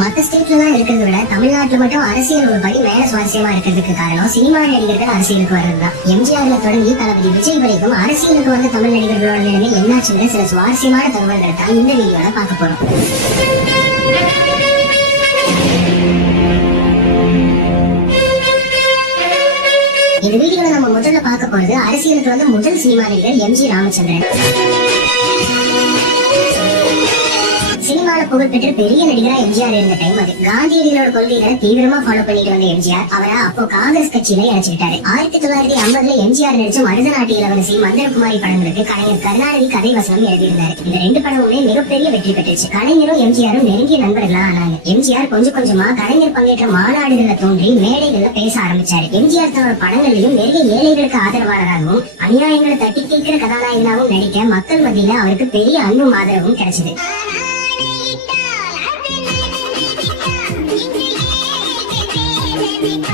மத்த ஸ்டேட்ல எல்லாம் இருக்கிறத விட தமிழ்நாட்டுல மட்டும் அரசியல் ஒரு படி மேல சுவாரஸ்யமா இருக்கிறதுக்கு காரணம் சினிமா நடிகர்கள் அரசியலுக்கு வர்றதுதான். எம்ஜிஆர்ல தொடங்கி தளபதி விஜய் வரைக்கும் அரசியலுக்கு வந்த தமிழ் நடிகர்களோட நிலைமை என்னாச்சுங்கிற சில சுவாரஸ்யமான தகவல்களை தான் இந்த வீடியோல பார்க்க போறோம். இந்த வீடியோல நம்ம முதல்ல பார்க்க போறது அரசியலுக்கு வந்து முதல் சினிமா நடிகர் எம்ஜி ராமச்சந்திரன். சினிமால புகழ்பெற்ற பெரிய நடிகரா எம்ஜிஆர் இருந்த டைம் அது. காந்தியடிகளோட கொள்கைகளை தீவிரமா ஃபாலோ பண்ணிட்டு வந்த எம்ஜிஆர் அவரை அப்போ காங்கிரஸ் கட்சியில இணைச்சுக்கிட்டாரு. ஆயிரத்தி தொள்ளாயிரத்தி ஐம்பதுல எம்ஜிஆர் நடிச்ச மருத நாட்டு இளவரசி மந்திரகுமாரி படங்களுக்கு கலைஞர் கருணாநிதி கதை வசனம் எழுதியிருந்தாரு. இந்த ரெண்டு படமுமே மிகப்பெரிய வெற்றி பெற்றுச்சு. கலைஞரும் எம்ஜிஆரும் நெருங்கிய நண்பர்களா ஆனாங்க. எம்ஜிஆர் கொஞ்சம் கொஞ்சமா கலைஞர் பங்கேற்ற மாநாடுகள்ல தோன்றி மேடைகள்ல பேச ஆரம்பிச்சாரு. எம்ஜிஆர் தன்னோட படங்களிலும் நிறைய ஏழைகளுக்கு ஆதரவாளராகவும் அநியாயங்களை தட்டி கேட்கிற கதாநாயகனாகவும் நடிக்க மக்கள் மத்தியில அவருக்கு பெரிய அன்பும் ஆதரவும் கிடைச்சது. Happy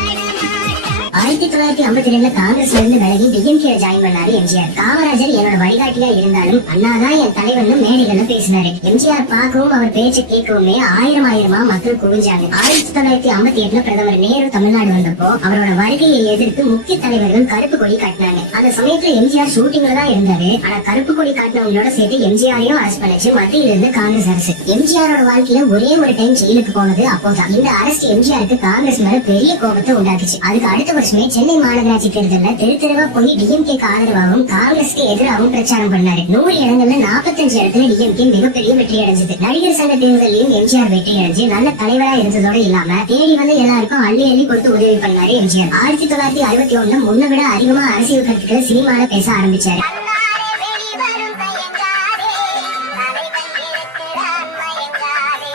ஆயிரத்தி தொள்ளாயிரத்தி ஐம்பத்தி ரெண்டுல காங்கிரஸ்ல இருந்து விலகி டிஎம்கே ஜாயின் பண்ணாரு எம்ஜிஆர் காமராஜர் என்னோட வழிகாட்டியா இருந்தாலும் அண்ணாதான் என் தலைவர்னு மேடைகள்ல பேசினாரு. எம்ஜிஆர் பார்க்கவும் அவர் பேச்சு கேட்கவுமே ஆயிரம் ஆயிரமா மக்கள் குவிஞ்சாங்க. ஆயிரத்தி தொள்ளாயிரத்தி ஐம்பத்தி எட்டுல பிரதமர் நேரு தமிழ்நாடு வந்தப்போ அவரோட வருகையை எதிர்த்து முக்கிய தலைவர்கள் கருப்பு கொடி காட்டினாங்க. அந்த சமயத்துல எம்ஜிஆர் ஷூட்டிங்ல தான் இருந்தாரு. ஆனா கருப்பு கொடி காட்டினவங்களோட சேர்த்து எம்ஜிஆரையும் அரெஸ்ட் பண்ணிச்சு. மத்தியில இருந்து காங்கிரஸ் அரசு. எம்ஜிஆரோட வாழ்க்கையில ஒரே ஒரு டைம் ஜெயிலுக்கு போனது அப்போதான். இந்த அரசு எம்ஜிஆருக்கு காங்கிரஸ் மேல பெரிய கோபத்தை உண்டாக்குச்சு. அதுக்கு அடுத்த வருஷமே சென்னை மாநகராட்சி தேர்தலில் தெரு தெருவா போய் டிஎம்கேக்கு ஆதரவாகவும் காங்கிரஸ்க்கு எதிராகவும் பிரச்சாரம் பண்ணாரு. நூறு இடங்கள்ல நாற்பத்தஞ்சு இடத்துல டிஎம்கே மிகப்பெரிய வெற்றி அடைஞ்சது. நடிகர் சங்க தேர்தலையும் எம்ஜிஆர் வெற்றி அடைஞ்சு நல்ல தலைவரா இருந்ததோட இல்லாம தேடி வந்து எல்லாருக்கும் அள்ளி அள்ளி கொடுத்து உதவி பண்ணாரு எம்ஜிஆர் ஆயிரத்தி தொள்ளாயிரத்தி அறுபத்தி ஒண்ணுல முன்ன விட அதிகமா அரசியல் கருத்துக்களை சினிமால பேச ஆரம்பிச்சாரு.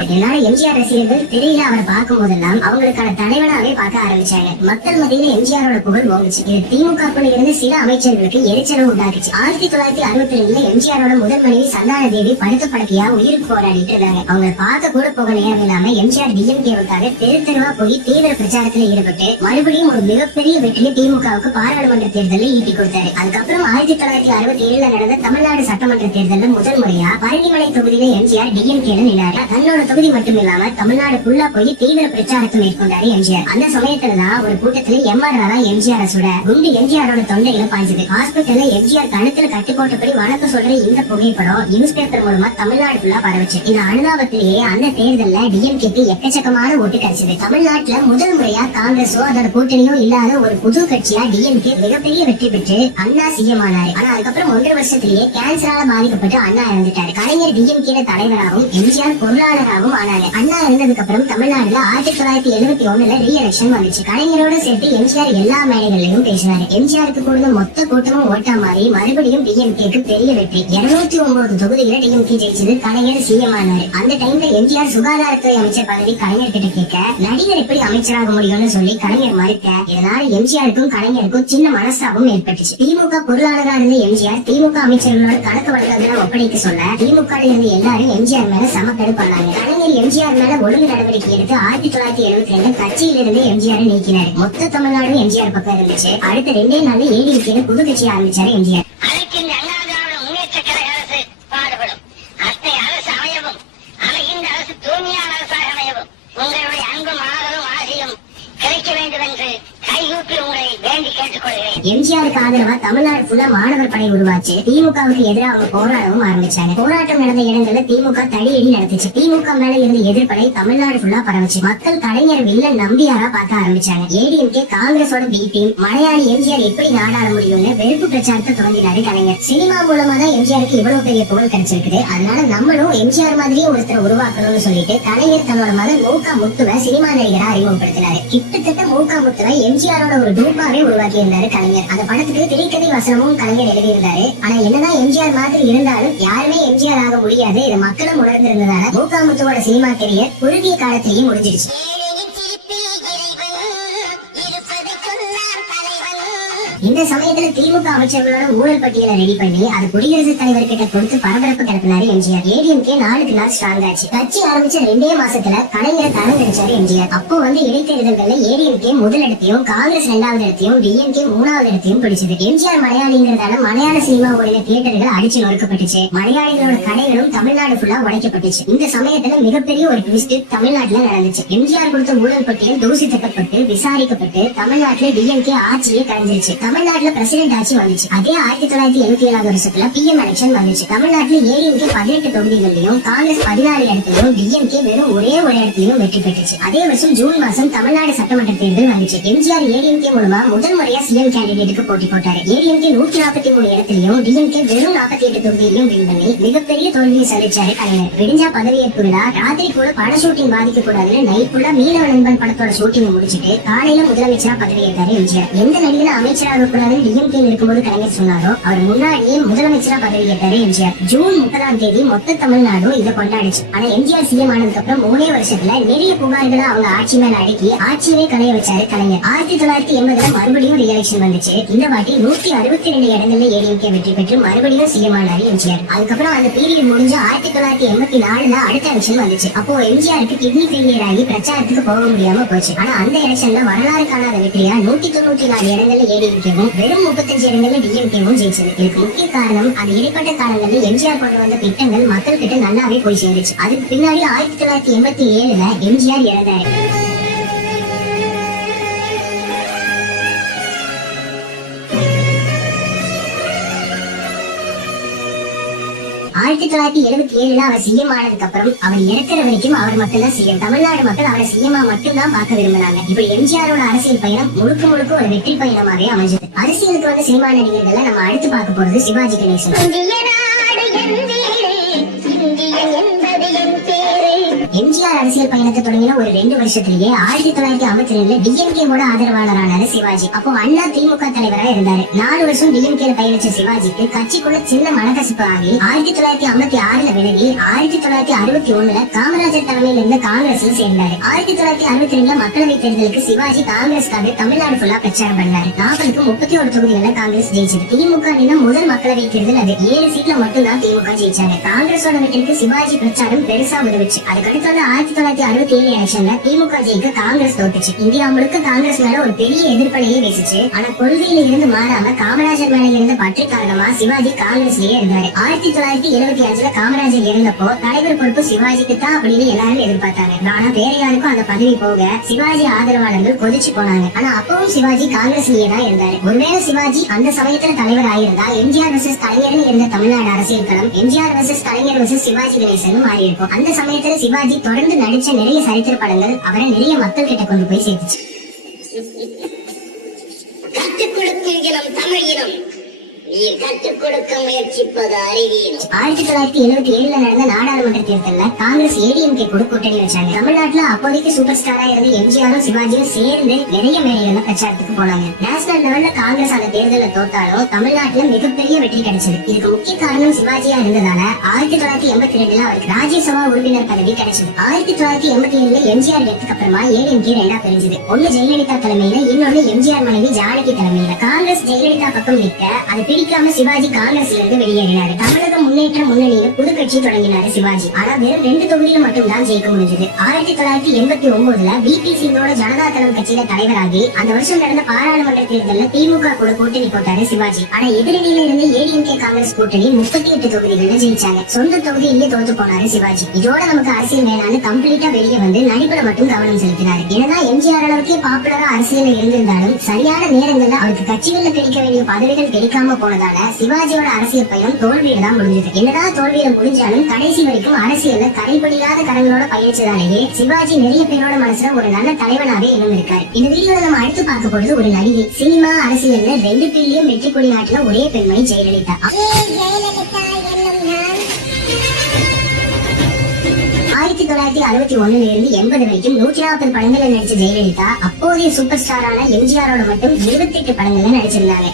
எல்லாரும் எம்ஜிஆர் ரசிகர்கள் திரையில அவர் பார்க்கும் போதெல்லாம் அவங்களுக்கான தலைவனாவே பார்க்க ஆரம்பிச்சாங்க. மக்கள் மத்தியில எம்ஜிஆரோட புகழ் ஓங்குச்சு இது திமுக இருந்து சில அமைச்சர்களுக்கு எரிச்சலும் உண்டாக்குச்சு. ஆயிரத்தி தொள்ளாயிரத்தி அறுபத்தி ரெண்டுல எம்ஜிஆரோட முதல் மனைவி சந்தான தேவி படுத்த படுக்கையா உயிருக்கு போராடிட்டு இருந்தாங்க. அவங்க பார்க்க கூட போக நேரம் இல்லாம எம்ஜிஆர் டிஎம்கேவுக்காக தெரு தெருவா போய் தீவிர பிரச்சாரத்துல ஈடுபட்டு மறுபடியும் ஒரு மிகப்பெரிய வெற்றியை திமுகவுக்கு பாராளுமன்ற தேர்தலில் ஈட்டி கொடுத்தாரு. அதுக்கப்புறம் ஆயிரத்தி தொள்ளாயிரத்தி அறுபத்தி ஏழுல நடந்த தமிழ்நாடு சட்டமன்ற தேர்தலில் முதல் முறையா பழனிமலை தொகுதியில எம்ஜிஆர் டிஎம்கேல நின்னாரு. தன்னோட தொகுதி மட்டும் இல்லாம தமிழ்நாடு ஃபுல்லா போய் தீவிர பிரச்சாரத்தை மேற்கொண்டாரு எம்ஜிஆர். அந்த சமயத்துலதான் ஒரு கூட்டத்துல எம்ஆர் ராதா எம்ஜிஆர் சுட குண்டு எம்ஜிஆரோட தொண்டையில பாய்ஞ்சது ஹாஸ்பிட்டல்ல எம்ஜிஆர் கணத்துல கட்டி போட்டபடி வணக்கம் சொல்ற இந்த புகைப்படம் நியூஸ் பேப்பர் மூலமா தமிழ்நாடு ஃபுல்லா பரவச்சு. இந்த அனுதாபத்திலேயே அந்த தேர்தல்ல டிஎம்கேக்கு எக்கச்சக்கமான ஓட்டு கிடைச்சது. தமிழ்நாட்டுல முதல் முறையா காங்கிரஸோ அதோட கூட்டணியோ இல்லாத ஒரு புது கட்சியா டிஎம்கே மிகப்பெரிய வெற்றி பெற்று அண்ணா சிஎம் ஆனாரு. ஆனா அதுக்கப்புறம் ஒன்றரை வருஷத்திலேயே கேன்சரால பாதிக்கப்பட்டு அண்ணா இறந்துட்டாரு. கலைஞர் டிஎம்கே தலைவராகவும் எம்ஜிஆர் பொருளாளராகவும் ஆனாங்க அண்ணா இருந்ததுக்கு அப்புறம் தமிழ்நாடுல ஆயிரத்தி தொள்ளாயிரத்தி எழுபத்தி ஒண்ணுல ரீ எலெக்ஷன் வந்துச்சு. கலைஞரோட சேர்த்து எம்ஜிஆர் எல்லா மேடைகள்லயும் பேசினாரு எம்ஜிஆருக்கு கொடுத்த மொத்த கூட்டமும் ஓட்டா மாறி மறுபடியும் டிஎம்கேக்கு பெரிய வெற்றி. இருநூத்தி ஒன்பது தொகுதியில டிஎம்கே ஜெயிச்சது கலைஞர் சிஎம் ஆனாரு. அந்த டைம்ல எம்ஜிஆர் சுகாதாரத்துறை அமைச்சர் பதவி கலைஞர் கிட்ட கேட்க நடிகர் எப்படி அமைச்சராக முடியும்னு சொல்லி கலைஞர் மறுக்க இதனால எம்ஜிஆருக்கும் கலைஞருக்கும் சின்ன மனஸ்தாபம் ஏற்பட்டுச்சு. திமுக பொருளாளராக இருந்த எம்ஜிஆர் திமுக அமைச்சர்களோட கணக்கு வழக்கங்களை ஒப்படைக்க சொல்ல திமுக இருந்து எல்லாரும் எம்ஜிஆர் மேல சமக்கெடு பண்ணாங்க. கலைஞர் எம்ஜிஆர் மேல ஒழுங்கு நடவடிக்கை எடுத்து ஆயிரத்தி தொள்ளாயிரத்தி எழுபத்தி ரெண்டு கட்சியில இருந்து எம்ஜிஆர் நீக்கினார். மொத்த தமிழ்நாடும் எம்ஜிஆர் பக்கம் இருந்துச்சு. அடுத்த ரெண்டே நாள்ல ஏடிஎம்கே புது கட்சி ஆரம்பிச்சாரு எம்ஜிஆர் அதற்கு இந்த அண்ணா திராவிட முன்னேற்ற கழக அரசு பாடுபடும் அத்தகைய அரசு அமையவும் அமைகின்ற அரசு தூய்மையான அரசாக அமையவும் உங்களுடைய அன்பும் ஆதரவும் ஆசையும் கிடைக்க வேண்டும் என்று கைகூப்பி உங்களை வேண்டி கேட்டுக்கொள்கிறேன் எம்ஜிஆருக்கு ஆதரவா தமிழ்நாடு ஃபுல்லா மாணவர் படை உருவாச்சு. திமுகவுக்கு எதிராக அவங்க போராடவும் ஆரம்பிச்சாங்க. போராட்டம் நடந்த இடங்கள்ல திமுக தடியடி நடத்துச்சு திமுக மேல இருந்த எதிர்ப்படை தமிழ்நாடு ஃபுல்லா பரவுச்சு. மக்கள் கலைஞர் வில்லன் நம்பியாரா பார்க்க ஆரம்பிச்சாங்க. ஏடிஎம்கே காங்கிரஸோட பிபி டீம் மலையாளி எம்ஜிஆர் எப்படி நாடாள முடியும்னு வெறுப்பு பிரச்சாரத்தை தொடங்கினாரு கலைஞர். சினிமா மூலமா தான் எம்ஜிஆருக்கு இவ்வளவு பெரிய புகழ் கிடைச்சிருக்குது. அதனால நம்மளும் எம்ஜிஆர் மாதிரியே ஒருத்தரை உருவாக்கணும்னு சொல்லிட்டு கலைஞர் தன்னோட மகன் மூக்கா முத்துவை சினிமா நடிகரா அறிமுகப்படுத்தினாரு. கிட்டத்தட்ட மூக்கா முத்துவை எம்ஜிஆரோட ஒரு டூப்பாவே உருவாக்கி இருந்தாரு கலைஞர். அந்த படத்துக்கு திரைக்கதை வசனமும் கலைஞர் எழுதியிருந்தாரு. ஆனா என்னதான் எம்ஜிஆர் மாதிரி இருந்தாலும் யாருமே எம்ஜிஆர் ஆக முடியாது. இதை மக்களும் உணர்ந்திருந்ததால மூக்காமுத்துவோட சினிமா கெரியர் குறுகிய காலத்திலேயே முடிஞ்சிருச்சு. இந்த சமயத்துல திமுக அமைச்சர்களோட ஊழல் பட்டியலை ரெடி பண்ணி அது குடியரசுத் தலைவர் கிட்ட கொடுத்து பரபரப்பு கிளப்பினாரு எம்ஜிஆர். ஏடிஎம்கே நாளுக்கு நாள் ஸ்ட்ராங் ஆச்சு. கட்சி ஆரம்பிச்ச ரெண்டே மாசத்துல கலைஞரை தரம் கிடைச்சாரு எம்ஜிஆர். அப்போ வந்து இடைத்தேர்தல்கள்ல ஏடிஎம்கே முதல் இடத்தையும் காங்கிரஸ் இரண்டாவது இடத்தையும் டிஎம்கே மூணாவது இடத்தையும் பிடிச்சது. எம்ஜிஆர் மலையாளிங்கிறதால மலையாள சினிமா ஓடின தியேட்டர்கள் அடிச்சு நொறுக்கப்பட்டுச்சு. மலையாளிகளோட கடைகளும் தமிழ்நாடு ஃபுல்லா உடைக்கப்பட்டுச்சு. இந்த சமயத்துல மிகப்பெரிய ஒரு ட்விஸ்ட் தமிழ்நாட்டுல நடந்துச்சு. எம்ஜிஆர் கொடுத்த ஊழல் பட்டியல் தூசி தட்டப்பட்டு விசாரிக்கப்பட்டு தமிழ்நாட்டுல டிஎம்கே ஆட்சியை கலைஞ்சிருச்சு. தமிழ்நாட்டுல பிரசிடென்ட் ஆட்சி வந்துச்சு. அதே ஆயிரத்தி தொள்ளாயிரத்தி எழுபத்தி ஏழாவது வருஷத்துல பி எம் எலெக்ஷன் வந்துச்சு. தமிழ்நாட்டுல ஏடிஎம்கே பதினெட்டு தொகுதிகளிலும் காங்கிரஸ் பதினாறு இடத்திலும் டிஎம்கே வெறும் ஒரே ஒரு இடத்திலும் வெற்றி பெற்றுச்சு. அதே வருஷம் ஜூன் மாசம் தமிழ்நாடு சட்டமன்ற தேர்தல் வந்துச்சு. எம்ஜிஆர் ஏடிஎம்கே மூலமா முதல் முறையா சிஎம் கேண்டிடேட்டுக்கு போட்டி போட்டாரு. ஏடிஎம்கே நூத்தி நாற்பத்தி மூணு இடத்திலையும் டிஎம்கே வெறும் நாற்பத்தி எட்டு தொகுதியிலும் வின் பண்ணி மிகப்பெரிய தோல்வியை சந்திச்சாரு கலைஞர். விடிஞ்சா பதவியேற்பு விழா ராத்திரி கூட பட ஷூட்டிங் பாதிக்க கூடாதுன்னு நைட் ஃபுல்லா மீனவ நண்பன் படத்தோட ஷூட்டிங் முடிச்சிட்டு காலையில முதலமைச்சரா பதவியேற்றாரு எம்ஜிஆர். எந்த நடிகரும் அமைச்சராக உறுப்பினரை டிஎம்கே இருக்கும்போது கலைஞர் சொன்னாரோ? அவர் முன்னாடியே முதலமைச்சரா பதவி கேட்டாரு எம்ஜிஆர். ஜூன் முப்பதாம் தேதி மொத்த தமிழ்நாடு இதை கொண்டாடுச்சு. ஆனா எம்ஜிஆர் சிஎம் ஆனதுக்கு அப்புறம் மூணே வருஷத்துல நிறைய புகார்களை அவங்க ஆட்சி மேல அடுக்கி ஆட்சியவே கலைய வச்சாரு கலைஞர். ஆயிரத்தி தொள்ளாயிரத்தி எண்பதுல மறுபடியும் ரிஎலெக்ஷன் வந்துச்சு. இந்த வாட்டி நூத்தி அறுபத்தி ரெண்டு இடங்கள்ல ஏடிஎம்கே வெற்றி பெற்று மறுபடியும் சிஎம் ஆனாரு எம்ஜிஆர். அதுக்கப்புறம் அந்த பீரியட் முடிஞ்சு ஆயிரத்தி தொள்ளாயிரத்தி எண்பத்தி நாலுல அடுத்த எலெக்ஷன் வந்துச்சு. அப்போ எம்ஜிஆருக்கு கிட்னி ஃபெயிலியர் ஆகி பிரச்சாரத்துக்கு போக முடியாம போச்சு. ஆனா அந்த எலெக்ஷன்ல வரலாறு காணாத வெற்றியா நூத்தி தொண்ணூத்தி நாலு இடங்கள்ல டிஎம்கேவும் வெறும் முப்பத்தஞ்சு இடங்கள்ல டிஎம்கேவும் ஜெயிச்சது. இதுக்கு முக்கிய காரணம் அது இடைப்பட்ட காலங்களில் எம்ஜிஆர் கொண்டு வந்த திட்டங்கள் மக்கள் கிட்ட நல்லாவே போய் சேர்ந்துச்சு அதுக்கு பின்னாடி ஆயிரத்தி தொள்ளாயிரத்தி எண்பத்தி ஏழுல எம்ஜிஆர் இறந்தாரு. ஆயிரத்தி தொள்ளாயிரத்தி எழுபத்தி ஏழுல அவர் சிஎம் ஆனதுக்கு அப்புறம் அவர் இறக்குற வரைக்கும் அவர் மட்டும்தான் சிஎம் தமிழ்நாடு மக்கள் அவரை சிஎம்மா மட்டும் தான் பார்க்க விரும்பினாங்க. இப்ப எம்ஜிஆரோட அரசியல் பயணம் முழுக்க முழுக்க ஒரு வெற்றி பயணமாவே அமைஞ்சது. அரசியலுக்கு வந்த சினிமா நடிகர்கள் நம்ம அடுத்து பார்க்க போறது சிவாஜி கணேசன். எம்ஜிஆர் அரசியல் பயணத்தை தொடங்கின ஒரு ரெண்டு வருஷத்திலேயே ஆயிரத்தி தொள்ளாயிரத்தி ஐம்பத்தி ரெண்டுல டிஎம்கேவோட ஆதரவாளரானாரு சிவாஜி. அப்போ அண்ணா திமுக தலைவரா இருந்தாரு. நாலு வருஷம் டிஎம்கே பயணிச்ச சிவாஜிக்கு கட்சிக்குள்ள சின்ன மனக்கசிப்பு ஆகி ஆயிரத்தி தொள்ளாயிரத்தி ஐம்பத்தி ஆறுல விலகி ஆயிரத்தி தொள்ளாயிரத்தி அறுபத்தி ஒண்ணுல காமராஜர் தலைமையில் இருந்த காங்கிரஸ்ல சேர்ந்தாரு. ஆயிரத்தி தொள்ளாயிரத்தி அறுபத்தி ரெண்டுல மக்களவை தேர்தலுக்கு சிவாஜி காங்கிரஸ்க்காக தமிழ்நாடு ஃபுல்லா பிரச்சாரம் பண்ணாரு. நாற்பதுக்கு முப்பத்தி ஒரு தொகுதிகள்ல காங்கிரஸ் ஜெயிச்சது. திமுக முதல் மக்களவை தேர்தல் அது. ஏழு சீட்ல மட்டும்தான் திமுக ஜெயிச்சாங்க. காங்கிரஸோட வெற்றிக்கு சிவாஜி பிரச்சாரம் பெருசா உதவிச்சு. அதுக்கடுத்து ஆயிரத்தி தொள்ளாயிரத்தி அறுபத்தி ஏழு எலெக்ஷன்ல திமுக ஜெயிக்க காங்கிரஸ் தோத்துச்சு. இந்தியா முழுக்க காங்கிரஸ் மேல ஒரு பெரிய எதிர்ப்பலையே வீசுச்சு. ஆனா கொள்கையில இருந்து மாறாம காமராஜர் மேல இருந்த பற்று காரணமா சிவாஜி காங்கிரஸ்லயே இருந்தாரு. ஆயிரத்தி தொள்ளாயிரத்தி எழுபத்தி அஞ்சுல காமராஜர் இருந்தப்போ தலைவர் பொறுப்பு சிவாஜிக்கு தான் அப்படின்னு எல்லாரும் எதிர்பார்த்தாங்க. ஆனா வேற யாருக்கும் அந்த பதவி போக சிவாஜி ஆதரவாளர்கள் கொதிச்சு போனாங்க. ஆனா அப்பவும் சிவாஜி காங்கிரஸ்லயே தான் இருந்தாரு. ஒருவேளை சிவாஜி அந்த சமயத்துல தலைவர் ஆயிருந்தா எம்ஜிஆர் விசஸ் கலைஞர்னு இருந்த தமிழ்நாடு அரசியல் களம் எம்ஜிஆர் விசஸ் கலைஞர் விசஸ் சிவாஜி கணேசன் மாறி இருக்கும் அந்த சமயத்துல சிவாஜி தொடர்ந்து நடிச்ச நிறைய சரித்திர படங்கள் அவரை நிறைய மக்கள் கிட்ட கொண்டு போய் சேர்த்துச்சு. கற்றுக் கொடுக்கும் இனம் தமிழ் இனம். நீ கற்றுக் கொடுக்க முயற்சிப்பது ஆயிரத்தி தொள்ளாயிரத்தி எழுபத்தி ஏழுல நடந்த நாடாளுமன்ற தேர்தலில் காங்கிரஸ் ஏடிஎம்கே கூட கூட்டணி வச்சாங்க. தமிழ்நாட்டுல அப்போதைக்கு சூப்பர் ஸ்டாரா இருந்த எம்ஜிஆரும் சிவாஜியும் சேர்ந்து நிறைய மேடைகள்ல பிரச்சாரத்துக்கு போனாங்க. நேஷனல் லெவல்ல காங்கிரஸ் அந்த தோத்தாலும் தமிழ்நாட்டுல மிகப்பெரிய வெற்றி கிடைச்சது. இதுக்கு முக்கிய காரணம் சிவாஜியா இருந்ததால ஆயிரத்தி தொள்ளாயிரத்தி எண்பத்தி ரெண்டுல அவருக்கு ராஜ்யசபா உறுப்பினர் பதவி கிடைச்சது. ஆயிரத்தி தொள்ளாயிரத்தி எண்பத்தி ஏழுல எம்ஜிஆர் டெத்துக்கு அப்புறமா ஏடிஎம்கே ரெண்டா பிரிஞ்சது. ஒண்ணு ஜெயலலிதா தலைமையில இன்னொன்னு எம்ஜிஆர் மனைவி ஜானகி தலைமையில. காங்கிரஸ் ஜெயலலிதா பக்கம் நிற்க அது பிடிக்காம சிவாஜி காங்கிரஸ்ல இருந்து வெளியேறினாரு. தமிழக முன்னேற்ற முன்னணியில புது கட்சி தொடங்கினாரு சிவாஜி. ஆனா வெறும் ரெண்டு தொகுதியில மட்டும் தான் ஜெயிக்க முடிஞ்சது. ஆயிரத்தி தொள்ளாயிரத்தி எண்பத்தி ஒன்பதுல பிபி சிங்கோட ஜனதா தளம் கட்சியில தலைவராகி அந்த வருஷம் நடந்த பாராளுமன்ற தேர்தலில் திமுக கூட கூட்டணி போட்டாரு சிவாஜி. ஆனா எதிரணியில இருந்து ஏடிஎம்கே காங்கிரஸ் கூட்டணி முப்பத்தி எட்டு தொகுதிகள்ல ஜெயிச்சாங்க. சொந்த தொகுதியிலேயே தோத்து போனாரு சிவாஜி. இதோட நமக்கு அரசியல் வேணான்னு கம்ப்ளீட்டா வெளியே வந்து நடிப்புல மட்டும் கவனம் செலுத்தினார். என்னதான் எம்ஜிஆர் அளவுக்கே பாப்புலரா அரசியல்ல இருந்திருந்தாலும் சரியான நேரங்கள்ல அவருக்கு கட்சிகள்ல கிடைக்க வேண்டிய பதவிகள் கிடைக்காம போனதால சிவாஜியோட அரசியல் பயணம் தோல்வியில தான் முடிஞ்சது. என்னதான் தோல்வியில முடிஞ்சாலும் கடைசி வரைக்கும் அரசியல்ல கரைபடியாத கரங்களோட பயணிச்சதாலேயே சிவாஜி நிறைய பேரோட மனசுல ஒரு நல்ல தலைவனாவே இருந்திருக்காரு. இந்த வீடியோல நம்ம அடுத்து பார்க்க போறது ஒரு நடிகை. சினிமா அரசியல்ல ரெண்டு பேர்லயும் வெற்றி கொடி நாட்டுல ஒரே பெண்மணி ஜெயலலிதா. ஆயிரத்தி தொள்ளாயிரத்தி அறுபத்தி ஒண்ணுல இருந்து எண்பது வரைக்கும் நூற்றி நாற்பது படங்கள்ல நடிச்ச ஜெயலலிதா அப்போதைய சூப்பர் ஸ்டாரான எம்ஜிஆரோட மட்டும் இருபத்தி எட்டு படங்கள்ல நடிச்சிருந்தாங்க.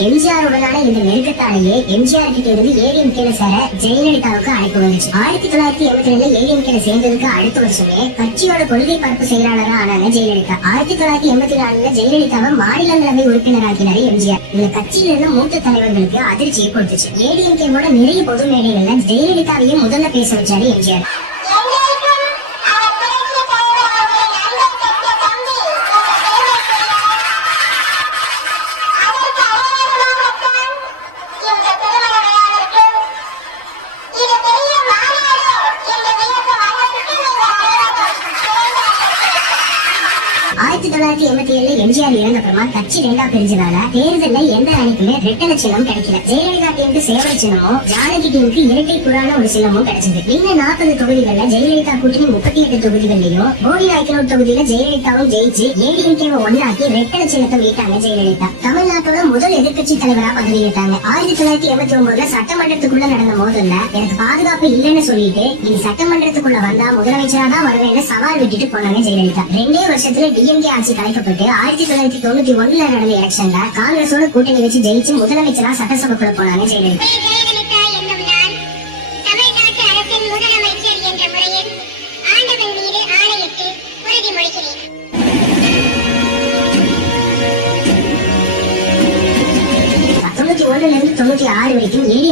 கோடி உடனான இந்த நெருக்கத்தாலேயே எம்ஜிஆர் கிட்ட இருந்து சேர ஜெயலலிதாவுக்கு அழைப்பு வந்துச்சு. ஆயிரத்தி தொள்ளாயிரத்தி எண்பத்தி ரெண்டுல ஏடிஎம்கேல சேர்ந்ததுக்கு அடுத்த வருஷமே கட்சியோட கொள்கை பரப்பு செயலாளராக ஆனாங்க ஜெயலலிதா. ஆயிரத்தி தொள்ளாயிரத்தி எண்பத்தி நாலுல ஜெயலலிதாவை மாநிலங்களவை உறுப்பினராக்கினாரு எம்ஜிஆர். இந்த கட்சியில இருந்த மூத்த தலைவர்களுக்கு அதிர்ச்சியை கொடுத்துச்சு. ஏடிஎம்கேவோட நிறைய பொது மேடைகள்ல ஜெயலலிதாவையும் முதல்ல பேச வச்சாரு எம்ஜிஆர். கட்சி ரெண்டா பிரிஞ்சதால தேர்தல்ல எந்த அணிக்குமே ரெட்டல சின்னம் கிடைக்கல. ஜெயலலிதா டீமுக்கு சேவல சின்னமும் ஜானகி டீமுக்கு இரட்டை புறான ஒரு சின்னமும் கிடைச்சது. இன்னும் நாற்பது தொகுதிகள்ல ஜெயலலிதா கூட்டணி முப்பத்தி எட்டு தொகுதிகளிலும் போடி நாயக்கனூர் தொகுதியில ஜெயலலிதாவும் ஜெயிச்சு ஏடிஎம்கேவை ஒன்றாக்கி ரெட்டல சின்னத்தை மீட்டாங்க ஜெயலலிதா. தமிழ்நாட்டோட முதல் எதிர்க்கட்சி தலைவரா பதவியிட்டாங்க ஆயிரத்தி தொள்ளாயிரத்தி எண்பத்தி ஒன்பதுல சட்டமன்றத்துக்குள்ள நடந்த மோதல்ல எனக்கு பாதுகாப்பு இல்லைன்னு சொல்லிட்டு இனி சட்டமன்றத்துக்குள்ள வந்தா முதலமைச்சரா தான் வருவேன்னு சவால் விட்டுட்டு போனாங்க ஜெயலலிதா. ரெண்டே வருஷத்துல டிஎம்கே ஆட்சி கலைக்கப்பட்டு ஆயிரத்தி தொள்ளாயிரத்தி தொண்ணூத்தி ஒன்னு ஒண்ணுல நடந்த எலெக்ஷன்ல காங்கிரஸோட கூட்டணி வச்சு ஜெயிச்சு முதலமைச்சரா சட்டசபைக்குள்ள போனாங்க ஜெயலலிதா.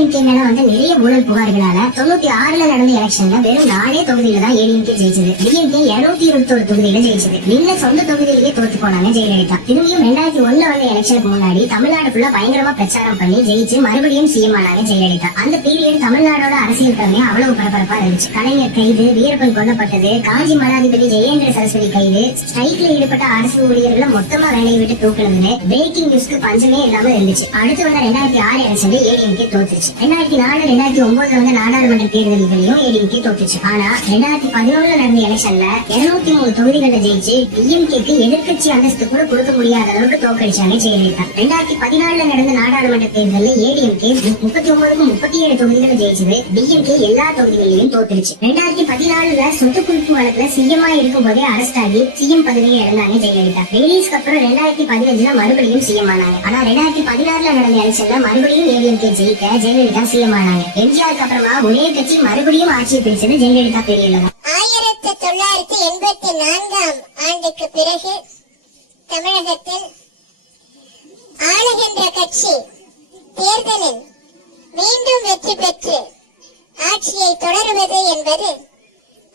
ஏடிஎம்கே மேல வந்த நிறைய ஊழல் புகார்களால தொண்ணூத்தி ஆறுல நடந்த எலெக்ஷன்ல வெறும் நாலே தொகுதியில தான் ஏடிஎம்கே ஜெயிச்சது டிஎம்கே இருநூத்தி இருபத்தி ஒரு தொகுதியில ஜெயிச்சது. நின்ன சொந்த தொகுதியிலேயே தோத்து போனாங்க ஜெயலலிதா. திரும்பியும் ரெண்டாயிரத்தி ஒண்ணு வந்த எலெக்ஷனுக்கு முன்னாடி தமிழ்நாடு ஃபுல்லா பயங்கரமா பிரச்சாரம் பண்ணி ஜெயிச்சு மறுபடியும் சிஎம் ஆனாங்க ஜெயலலிதா. அந்த பீரியட் தமிழ்நாடோட அரசியல் தலைமை அவ்வளவு பரபரப்பா இருந்துச்சு. கலைஞர் கைது வீரப்பன் கொல்லப்பட்டது காஞ்சி மடாதிபதி ஜெயேந்திர சரஸ்வதி கைது ஸ்ட்ரைக்ல ஈடுபட்ட அரசு ஊழியர்களை மொத்தமா வேலையை விட்டு தூக்கினதுன்னு பிரேக்கிங் நியூஸ்க்கு பஞ்சமே இல்லாம இருந்துச்சு. அடுத்து வந்த ரெண்டாயிரத்தி ஆறு எலெக்ஷன்ல ஏடிஎம்கே தோத்துச்சு ரெண்டாயிரத்தி நாலு ரெண்டாயிரத்தி ஒன்பதுல வந்து நாடாளுமன்ற தேர்தல்களையும் ஏடிஎம்கே தோத்துச்சு. ஆனா ரெண்டாயிரத்தி பதினொன்றுல நடந்த எலெக்ஷன்ல இருநூத்தி மூணு தொகுதிகளை ஜெயிச்சு டிஎம்கேக்கு எதிர்கட்சி அந்தஸ்து கூட கொடுக்க முடியாத அளவுக்கு தோக்கடிச்சாங்க ஜெயலலிதா. ரெண்டாயிரத்தி பதினாலுல நடந்த நாடாளுமன்ற தேர்தலில் ஏடிஎம்கே முப்பத்தி ஒன்பதுக்கும் முப்பத்தி ஏழு தொகுதிகளை ஜெயிச்சது டிஎம்கே எல்லா தொகுதிகளிலும் தோத்துருச்சு. ரெண்டாயிரத்தி பதினாலுல சொத்து குவிப்பு வழக்குல சிஎம்ஆ இருக்கும் போதே அரெஸ்ட் ஆகி சிஎம் பதவியை இழந்தாங்க ஜெயலலிதா. ரிலீஸ்க்கு அப்புறம் ரெண்டாயிரத்தி பதினஞ்சுல மறுபடியும் சிஎம் ஆனாங்க. ஆனா ரெண்டாயிரத்தி பதினாறுல நடந்த எலெக்ஷன்ல மறுபடியும் ஏடிஎம்கே ஜெயிக்க ஜெயலலிதா சிஎம் ஆனாங்க எம்ஜிஆருக்கு அப்புறமா ஒரே கட்சி மறுபடியும் ஆட்சியை பிடிச்சது ஜெயலலிதா பெரியல ஆயிரத்தி தொள்ளாயிரத்தி எண்பத்தி நான்காம் ஆண்டுக்கு பிறகு தமிழகத்தில் ஆளுகின்ற கட்சி தேர்தலில் மீண்டும் வெற்றி பெற்று ஆட்சியை தொடருவது என்பது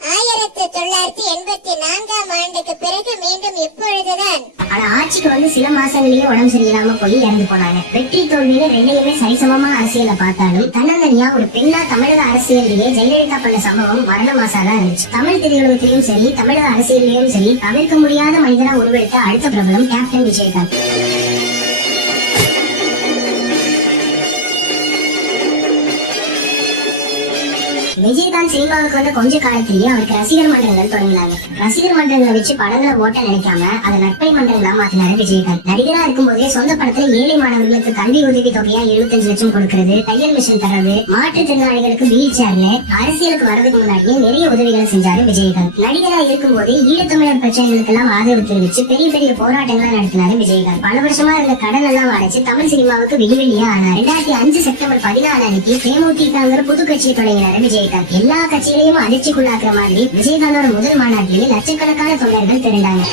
ஆயிரத்தி தொள்ளாயிரத்தி எண்பத்தி நான்காம் ஆண்டுக்கு பிறகு மீண்டும் இப்பொழுதுதான். ஆனா ஆட்சிக்கு வந்து சில மாசங்களிலேயே உடம்பு சரியில்லாம போய் இறந்து போனாங்க. வெற்றி தோல்வியில ரெண்டையுமே சரிசமமா அரசியல பார்த்தாலும் தன்னந்தனியா ஒரு பெண்ணா தமிழக அரசியலிலேயே ஜெயலலிதா பண்ண சம்பவம் மரண மாசா தான் இருந்துச்சு. தமிழ் திரையுலகத்திலும் சரி தமிழக அரசியலிலும் சரி தவிர்க்க முடியாத மனிதனா உருவெடுத்த அடுத்த பிரபலம் கேப்டன் விஜயகாந்த். விஜயகாந்த் சினிமாவுக்கு வந்த கொஞ்ச காலத்திலேயே அவருக்கு ரசிகர் மன்றங்கள் தொடங்கினாங்க. ரசிகர் மன்றங்களை வச்சு படங்களை ஓட்ட நினைக்காம அதை நட்பை மன்றங்களா மாத்தினாரு விஜயகாந்த். நடிகரா இருக்கும்போதே சொந்த படத்துல ஏழை மாணவர்களுக்கு கல்வி உதவி தொகையா எழுபத்தஞ்சு லட்சம் கொடுக்கறது தையல் மிஷின் தரது மாற்றுத்திறனாளிகளுக்கு வீல் சேர்னு அரசியலுக்கு வரதுக்கு முன்னாடியே நிறைய உதவிகளை செஞ்சாரு விஜயகாந்த். நடிகரா இருக்கும்போதே ஈழத்தமிழர் பிரச்சனைகளுக்கு எல்லாம் ஆதரவு தெரிவிச்சு பெரிய பெரிய போராட்டங்களை நடத்தினாரு விஜயகாந்த். பல வருஷமா இருந்த கடன் எல்லாம் அடைச்சு தமிழ் சினிமாவுக்கு விடிவெளியா ஆனார். ரெண்டாயிரத்தி அஞ்சு செப்டம்பர் பதினாலு அன்னைக்கு தேமுதிகங்கிற புது கட்சியை தொடங்கினாரு விஜயகாந்த். எல்லா கட்சிகளையும் அதிர்ச்சிக்குள்ளாக்குற மாதிரி விஜயகாந்தோட முதல் மாநாட்டிலேயே லட்சக்கணக்கான தொண்டர்கள் திரண்டாங்க.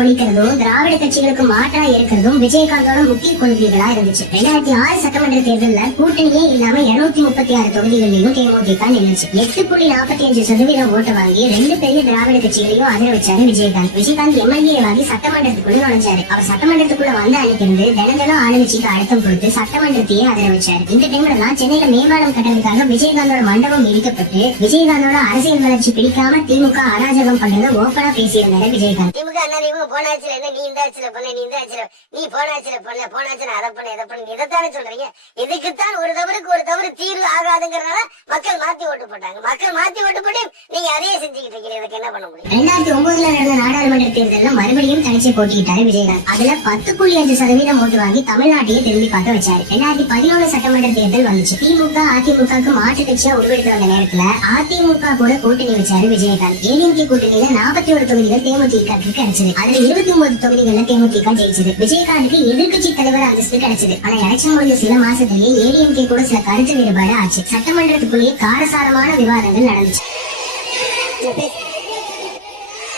ஒழிக்கிறதும் திராவிட கட்சிகளுக்கு மாற்றா இருக்கிறதும் விஜயகாந்தோட முக்கிய கொள்கைகளா இருந்துச்சு. ரெண்டாயிரத்தி ஆறு சட்டமன்ற தேர்தலில் கூட்டணியே இல்லாம இருநூத்தி முப்பத்தி ஆறு தொகுதிகளிலும் தேமுதிக நின்றுச்சு எட்டு புள்ளி நாற்பத்தி அஞ்சு சதவீதம் ஓட்டு வாங்கி ரெண்டு பெரிய திராவிட கட்சிகளையும் ஆதரவச்சாரு விஜயகாந்த். விஜயகாந்த் எம்எல்ஏ வாங்கி சட்டமன்றத்துக்குள்ள நுழைஞ்சாரு. அவர் சட்டமன்றத்துக்குள்ள வந்த அன்னைக்கு இருந்து தினம் தினம் ஆளுங்கட்சிக்கு அழுத்தம் கொடுத்து சட்டமன்றத்தையே ஆதரவச்சாரு. இந்த டைம்ல தான் சென்னையில மேம்பாலம் கட்டுறதுக்காக விஜயகாந்தோட மண்டபம் இடிக்கப்பட்டு விஜயகாந்தோட அரசியல் வளர்ச்சி பிடிக்காம திமுக அராஜகம் பண்றத ஓப்பனா பேசியிருந்தாரு விஜயகாந்த். திமுக அண்ணாதிமுக அவங்க போன என்ன நீ இந்த ஆட்சியில பண்ணல நீ இந்த ஆட்சியில நீ போனாச்சுல ஆட்சியில பண்ணல போன அதை பண்ண இதை பண்ண இதைத்தானே சொல்றீங்க? இதுக்குத்தான் ஒரு தவறுக்கு ஒரு தவறு தீர்வு ஆகாதுங்கிறனால மக்கள் மாத்தி ஓட்டு போட்டாங்க. மக்கள் மாத்தி ஓட்டு போட்டு நீங்க அதையே செஞ்சுக்கிட்டு இருக்கீங்க. இதுக்கு என்ன பண்ண முடியும்? ரெண்டாயிரத்தி ஒன்பதுல நடந்த நாடாளுமன்ற தேர்தலில் மறுபடியும் தனிச்சு போட்டியிட்டாரு விஜயகாந்த். அதுல பத்து புள்ளி அஞ்சு சதவீதம் ஓட்டு வாங்கி தமிழ்நாட்டையே திரும்பி பார்க்க வச்சாரு. ரெண்டாயிரத்தி பதினொன்று சட்டமன்ற தேர்தல் வந்துச்சு. திமுக அதிமுகவுக்கு மாற்று கட்சியா உருவெடுத்து வந்த நேரத்துல அதிமுக கூட கூட்டணி வச்சாரு விஜயகாந்த். ஏடிஎம்கே கூட்டணியில நாற்பத்தி ஒரு தொகுதிகள் தேமுதிக கிடைச்சது. அதுல இருபத்தி ஒன்பது தொகுதிகள்ல தேமுதிக ஜெயிச்சது. விஜயகாந்துக்கு எதிர்க்கட்சி தலைவர் அந்தஸ்து கிடைச்சது. ஆனா எலெக்ஷன் முடிஞ்ச சில மாசத்திலேயே ஏடிஎம்கே கூட சில கருத்து வேறுபாடு ஆச்சு. சட்டமன்றத்துக்குள்ளேயே காரசாரமான விவாதங்கள் நடந்துச்சு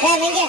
ஏய், நீங்க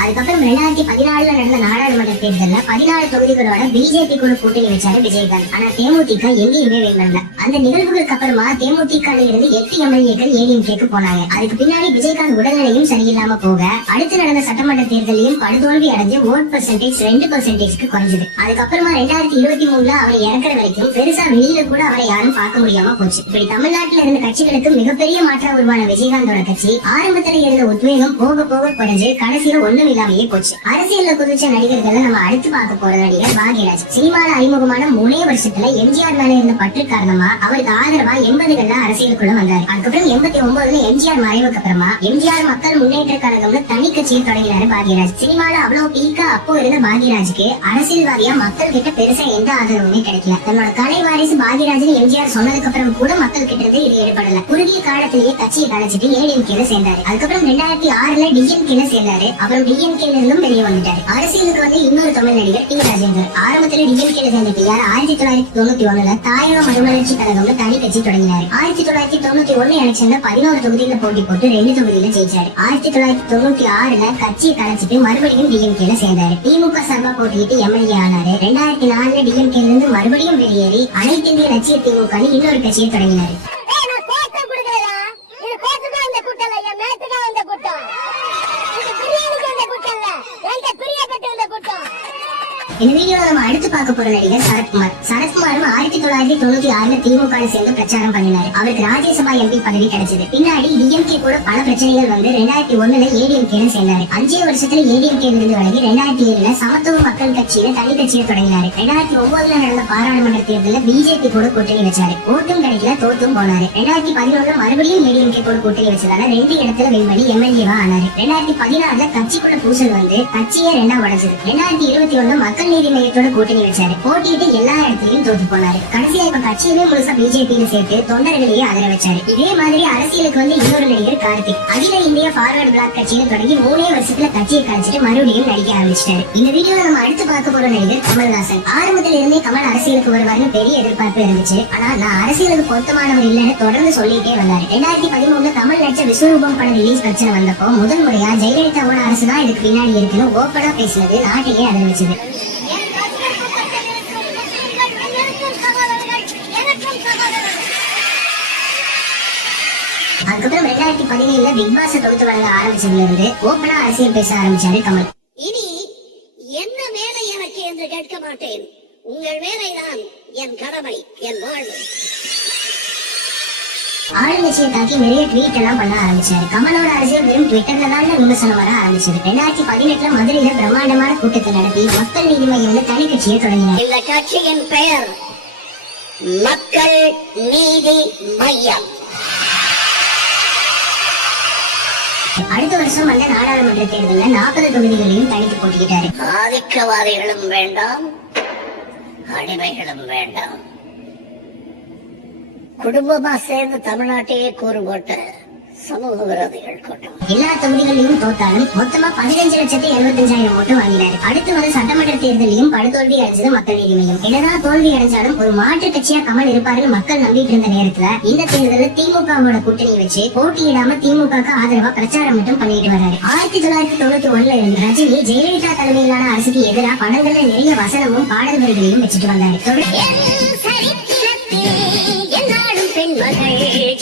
அதுக்கப்புறம் ரெண்டாயிரத்தி பதினாலுல நடந்த நாடாளுமன்ற தேர்தலில் பதினாலு தொகுதிகளோட பிஜேபி கூட கூட்டணி வச்சாரு விஜயகாந்த். ஆனா தேமுதிக எங்கேயுமே win பண்ணல அந்த நிகழ்வுகளுக்கு அப்புறமா தேமுதிக இருந்து எட்டு எம்எல்ஏக்கள் ஏடிஎம்கேக்கு போனாங்க. அதுக்கு பின்னாடி விஜயகாந்த் உடல்நிலையும் சரியில்லாம போக அடுத்து நடந்த சட்டமன்ற தேர்தலையும் படுதோல்வி அடைஞ்சு ஓட் பர்சன்டேஜ் ரெண்டு பர்சன்டேஜ்க்கு குறைஞ்சது. அதுக்கப்புறமா ரெண்டாயிரத்தி இருபத்தி மூணுல அவர் இறக்குற வரைக்கும் பெருசா வெளியில கூட அவரை யாரும் பார்க்க முடியாம போச்சு. இப்படி தமிழ்நாட்டில் இருந்த கட்சிகளுக்கு மிகப்பெரிய மாற்றம் உருவான விஜயகாந்தோட கட்சி ஆரம்பத்தில் இருந்த உத்வேகம் போக போக குறைஞ்சு கடைசியில ஒண்ணுமே இல்லாமையே போச்சு. அரசியல்ல குதிச்ச நடிகர்கள் நம்ம அடுத்து பார்க்க போற நடிகர் பாக்யராஜ். சினிமால அறிமுகமான மூணே வருஷத்துல எம்ஜிஆர் மேல இருந்த பற்று காரணமா அவருக்கு ஆதரவா எண்பதுகள்ல அரசியலுக்குள்ள வந்தார். அதுக்கப்புறம் எண்பத்தி ஒன்பதுல எம்ஜிஆர் மறைவுக்கு அப்புறமா எம்ஜிஆர் மக்கள் முன்னேற்ற கழகம்னு தனி கட்சியை தொடங்கினாரு பாக்யராஜ். சினிமால அவ்வளவு பீக்கா அப்போ இருந்த பாக்யராஜுக்கு அரசியல்வாதியா மக்கள் கிட்ட பெருசா எந்த ஆதரவுமே கிடைக்கல. தன்னோட கலை வாரிசு பாக்யராஜன் எம்ஜிஆர் சொன்னதுக்கு அப்புறம் கூட மக்கள் கிட்ட இருந்து இது ஏற்படல. குறுகிய காலத்திலேயே கட்சியை கலைச்சிட்டு ஏடிஎம்கேல சேர்ந்தாரு. அதுக்கப்புறம் ரெண்டாயிரத்தி ஆறுல டிஎம்கேல சேர்ந்தாரு. அப்புறம் டிஎம்கேல இருந்தும் வெளியே வந்துட்டாரு. அரசியலுக்கு வந்து இன்னொரு தமிழ் நடிகர் டி ராஜேந்தர் ஆரம்பத்துல டிஎம்கேல சேர்ந்த டிஆர் ஆயிரத்தி தொள்ளாயிரத்தி தொண்ணூத்தி ஒண்ணுல தாயக மறுமலர்ச்சி கழகம்னு தனி கட்சி தொடங்கினார். ஆயிரத்தி தொள்ளாயிரத்தி தொண்ணூத்தி ஒண்ணு எலெக்ஷன்ல பதினோரு தொகுதியில போட்டி போட்டு ரெண்டு தொகுதியில ஜெயிச்சாரு. ஆயிரத்தி தொள்ளாயிரத்தி தொண்ணூத்தி ஆறுல கட்சியை கலைச்சிட்டு மறுபடியும் டிஎம்கேல சேர்ந்தாரு. திமுக சார்பா போட்டியிட்டு எம்எல்ஏ ஆனாரு. ரெண்டாயிரத்தி நாலுல டிஎம்கேல இருந்து மறுபடியும் வெளியேறி அனைத்து இந்திய லட்சிய திமுக இன்னொரு கட்சியை தொடங்கினாரு ஏய், நான் பேச கொடுக்கலடா. இது பேசதான் இந்த கூட்டம் இல்ல, என் மேத்துதான் இந்த கூட்டம். இது பிரியாணிக்கு வந்த கூட்டம் இல்ல, என்கிட்ட பிரியப்பட்டு வந்த கூட்டம். இந்த வீடியோல நம்ம அடுத்து பார்க்க போற நடிகர் சரத்குமார். சரத்குமாரும் ஆயிரத்தி தொள்ளாயிரத்தி தொண்ணூத்தி ஆறுல திமுக சேர்ந்து பிரச்சாரம் பண்ணினாரு. அவருக்கு ராஜ்யசபா எம்பி பதவி கிடைச்சது. பின்னாடி டிஎம்கே கூட பல பிரச்சனைகள் வந்து ரெண்டாயிரத்தி ஒண்ணுல ஏடிஎம்கே சேர்ந்தாரு. அஞ்சே வருஷத்துல ஏடிஎம்கே இருந்து விலகி ரெண்டாயிரத்தி ஏழுல சமத்துவ மக்கள் கட்சியில தனி கட்சியை தொடங்கினாரு. ரெண்டாயிரத்தி ஒன்பதுல நடந்த பாராளுமன்ற தேர்தலில் பிஜேபி கூட கூட்டணி வச்சாரு. ஓட்டும் கிடைக்கல தோத்தும் போனாரு. ரெண்டாயிரத்தி பதினொன்றுல மறுபடியும் ஏடிஎம்கே கூட கூட்டணி வச்சதால ரெண்டு இடத்துல வின் பண்ணி எம்எல்ஏவா ஆனாரு. ரெண்டாயிரத்தி பதினாறுல கட்சிக்குள்ள பூசல் வந்து கட்சியே ரெண்டா உடச்சது ரெண்டாயிரத்தி இருபத்தி ஒண்ணு மக்கள் நீதி மையத்தோட கூட்டணி வச்சாரு போட்டியிட்டு எல்லா இடத்துலயும் தோத்து போனாரு. கடைசியா இப்ப கட்சியுமே முழுசா பிஜேபியில சேர்த்து தொண்டர்களையே ஆதரவு வச்சாரு. இதே மாதிரி அரசியலுக்கு வந்து இன்னொரு நடிகர் கார்த்திக். அகில இந்திய பார்வர்டு பிளாக் கட்சியில தொடங்கி மூணே வருஷத்துல கட்சியை கழிச்சிட்டு மறுபடியும் நடிக்க ஆரம்பிச்சிட்டாரு. இந்த வீடியோல நம்ம அடுத்து பார்க்க போற நடிகர் கமல்ஹாசன். ஆரம்பத்துல இருந்தே கமல் அரசியலுக்கு வருவாருன்னு பெரிய எதிர்பார்ப்பு இருந்துச்சு. ஆனா நான் அரசியலுக்கு பொருத்தமானவர் இல்லைன்னு தொடர்ந்து சொல்லிட்டே வந்தாரு. ரெண்டாயிரத்தி பதிமூணுல கமல் நடிச்ச விஸ்வரூபம் படம் ரிலீஸ் பிரச்சனை வந்தப்போ முதல் முறையா ஜெயலலிதாவோட அரசு தான் இதுக்கு பின்னாடி இருக்குன்னு ஓப்பனா பேசினது நாட்டையே அதிர்விச்சது அதுக்கப்புறம் ரெண்டாயிரத்தி பதினேழுல பிக் பாஸ் தொகுத்து வழங்க ஆரம்பிச்சதுல இருந்து ஓப்பனா அரசியல் பேச ஆரம்பிச்சாரு கமல். இனி என்ன வேலை எனக்கு என்று கேட்க மாட்டேன். உங்கள் வேலைதான் என் கடமை என் வாழ்வு. ஆளுங்கட்சியை தாக்கி நிறைய ட்வீட் எல்லாம் பண்ண ஆரம்பிச்சாரு. கமலோட அரசியல் வெறும் ட்விட்டர்ல தான் விமர்சனம் வர ஆரம்பிச்சது. ரெண்டாயிரத்தி பதினெட்டுல மதுரையில பிரம்மாண்டமான கூட்டத்தை நடத்தி மக்கள் நீதி மையம்னு தனி கட்சியை தொடங்கினார். இந்த கட்சியின் பெயர் மக்கள் நீதி மையம். அடுத்த வருஷம் வந்த நாடாளுமன்ற தேர்தலில் நாற்பது தொகுதிகளையும் தனித்து போட்டிக்கிட்டாரு ஆதிக்கவாதிகளும் வேண்டாம் அடிமைகளும் வேண்டாம். குடும்பமா சேர்ந்து தமிழ்நாட்டையே கூறு போட்ட சமூக விரோதிகள் கூட்டம். எல்லா தொகுதிகளிலும் தோத்தாலும் மொத்தமா பதினஞ்சு லட்சத்தி எழுபத்தஞ்சாயிரம் ஓட்டு வாங்கினாரு. அடுத்து வந்த சட்டமன்ற தேர்தலையும் படுதோல்வி அடைஞ்சது மக்கள் நீதி மையம் என்னதான் தோல்வி அடைஞ்சாலும் ஒரு மாற்று கட்சியா கமல் இருப்பாருன்னு மக்கள் நம்பிட்டு இருந்த நேரத்துல இந்த தேர்தலில் திமுகவோட கூட்டணி வச்சு போட்டியிடாம திமுகக்கு ஆதரவா பிரச்சாரம் மட்டும் பண்ணிட்டு வராரு. ஆயிரத்தி தொள்ளாயிரத்தி தொண்ணூத்தி ஒண்ணுல இருந்து ரஜினி ஜெயலலிதா தலைமையிலான அரசுக்கு எதிராக படங்கள்ல நிறைய வசனமும் பாடல் வரிகளையும் வச்சுட்டு வந்தாரு. தொடர்ந்து என் பெண்மகள்.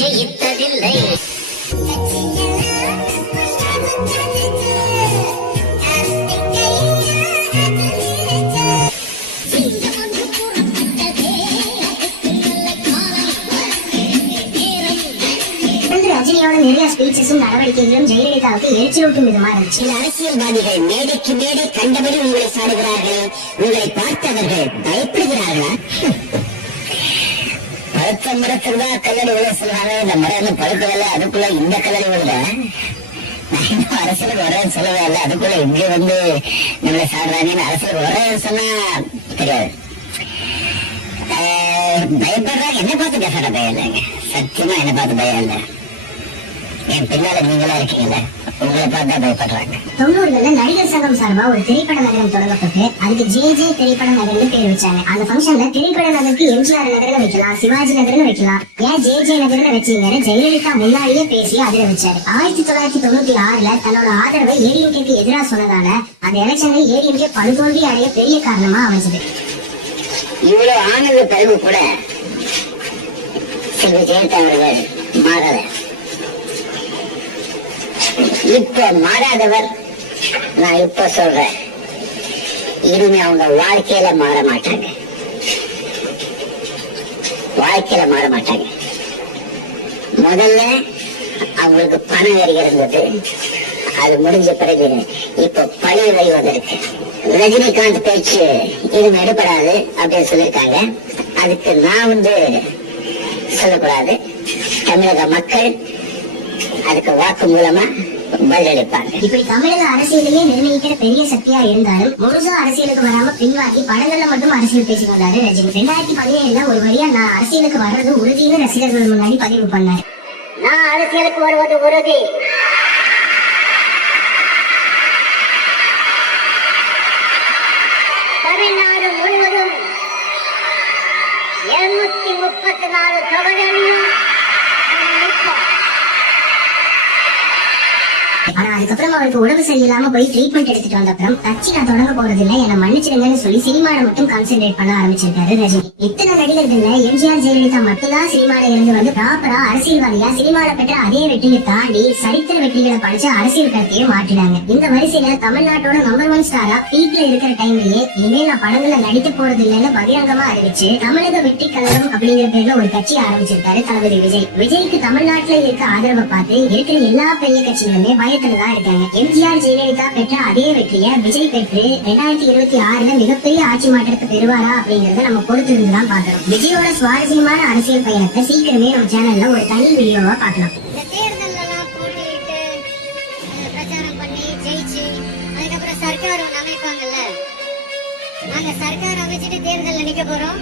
ஸ்பீச்சஸும் நடவடிக்கைகளும் ஜெயலலிதாவுக்கு எரிச்சலூட்டும் விதமா இருந்துச்சு. சில அரசியல்வாதிகள் மேடைக்கு மேடை கண்டபடி உங்களை சாடுகிறார்கள். உங்களை பார்த்தவர்கள் பயப்படுகிறார்களா? பழுத்த மரத்துக்கு தான் கல்லடி விழ சொல்றாங்க. இந்த மரம் பழுக்கவில்லை. அதுக்குள்ள இந்த கல்லடி விழுத? அரசியலுக்கு வரேன்னு சொல்லவே இல்லை. அதுக்குள்ள இங்க வந்து நம்மளை சாடுறாங்கன்னு அரசியலுக்கு வரேன்னு சொன்னா தெரியாது. பயப்படுறாங்க என்ன பார்த்து பேசுற பயம் இல்லைங்க. சத்தியமா என்ன பார்த்து பயம் இல்லை. என் பின்னால நீங்களா இருக்கீங்களே உங்களை பார்த்தா பயப்படுறாங்க. தொண்ணூறுகள்ல நடிகர் சங்கம் சார்பா ஒரு திரைப்பட நகரம் தொடங்கப்பட்டு அதுக்கு ஜே ஜே திரைப்பட நகர்னு பேர் வச்சாங்க. அந்த ஃபங்க்ஷன்ல திரைப்பட நகருக்கு எம்ஜிஆர் நகர்னு வைக்கலாம் சிவாஜி நகர்னு வைக்கலாம். ஏன் ஜே ஜே நகர்னு வச்சீங்கன்னு ஜெயலலிதா முன்னாடியே பேசி அதிர வச்சாரு. ஆயிரத்தி தொள்ளாயிரத்தி தொண்ணூத்தி ஆறுல தன்னோட ஆதரவை ஏடிஎம்கேக்கு எதிராக சொன்னதால அந்த எலெக்ஷனை ஏடிஎம்கே படுதோல்வி அடைய பெரிய காரணமா அமைஞ்சது. இவ்வளவு ஆனந்த பிறகு கூட செல்வி ஜெயலலிதா அவர்கள் மாறல இப்ப மாறாதவர் நான் இப்ப சொல்றேன். இனிமே அவங்க வாழ்க்கையில மாற மாட்டாங்க. வாழ்க்கையில மாற மாட்டாங்க. முதல்ல அவங்களுக்கு பணம் வெறி இருந்தது. அது முடிஞ்ச பிறகு இப்ப பழைய வரி வந்திருக்கு ரஜினிகாந்த் பேச்சு இது எடுபடாது அப்படின்னு சொல்லியிருக்காங்க. அதுக்கு நான் வந்து சொல்லக்கூடாது. தமிழக மக்கள் அதுக்கு வாக்கு மூலமா இப்படி தமிழக அரசியலையே நிர்ணயிக்கிற பெரிய சக்தியா இருந்தாலும் முழுசா அரசியலுக்கு வராம பின்வாங்கி படங்கள்ல மட்டும் அரசியல் பேசி வந்தாரு ரஜினி. ரெண்டாயிரத்தி பதினேழுல ஒரு வழியா நான் அரசியலுக்கு வர்றது உறுதினு ரசிகர்கள் முன்னாடி பதிவு பண்ணாரு. நான் அரசியலுக்கு வருவது உறுதி. தமிழ்நாடு முழுவதும் இருநூத்தி முப்பத்தி நாலு தொகுதிகளிலும் நான் நிற்பேன். ஆனா அதுக்கப்புறம் அவருக்கு உடம்பு சரியில்லாம போய் ட்ரீட்மெண்ட் எடுத்துட்டு வந்த அப்புறம் கட்சி நான் தொடங்க போறது இல்லை என்ன மன்னிச்சிருங்கன்னு சொல்லி சினிமாவை மட்டும் கான்சென்ட்ரேட் பண்ண ஆரம்பிச்சிருக்காரு ரஜினி. இத்தனை நடிகர்கள்ல எம்ஜிஆர் ஜெயலலிதா மட்டும் தான் சினிமால இருந்து வந்து ப்ராப்பரா அரசியல்வாதியா சினிமால பெற்ற அதே வெற்றியை தாண்டி சரித்திர வெற்றிகளை படிச்சு அரசியல் கருத்தையே மாற்றினாங்க. இந்த வரிசையில தமிழ்நாட்டோட நம்பர் ஒன் ஸ்டாரா பீக்ல இருக்கிற டைம்லயே இனிமே நான் படங்கள்ல நடிக்க போறது இல்லைன்னு பகிரங்கமா அறிவிச்சு தமிழக வெற்றி கழகம் அப்படிங்கிற பேர்ல ஒரு கட்சி ஆரம்பிச்சிருக்காரு தளபதி விஜய். விஜய்க்கு தமிழ்நாட்டுல இருக்க ஆதரவை பார்த்து இருக்கிற எல்லா பெரிய கட்சிகளுமே பயத்துலதான் இருக்காங்க. எம்ஜிஆர் ஜெயலலிதா பெற்ற அதே வெற்றியை விஜய் பெற்று ரெண்டாயிரத்தி இருபத்தி ஆறுல மிகப்பெரிய ஆட்சி மாற்றத்தை பெறுவாரா அப்படிங்கறத நம்ம பொறுத்திருந்துதான் பார்க்கணும் விஜயோட சுவாரஸ்யமான அரசியல் பயணத்தை சீக்கிரமே நம்ம சேனல்ல ஒரு தனி வீடியோவா பார்க்கலாம். இந்த தேர்தல்லாம் போட்டியிட்டு அஹ், பிரச்சாரம் பண்ணி ஜெயிச்சு அதுக்கப்புறம் சர்க்கார் ஒண்ணு அமைப்பாங்கல்ல நாங்க சர்க்கார் அமைச்சிட்டு தேர்தல் நிக்க போறோம்.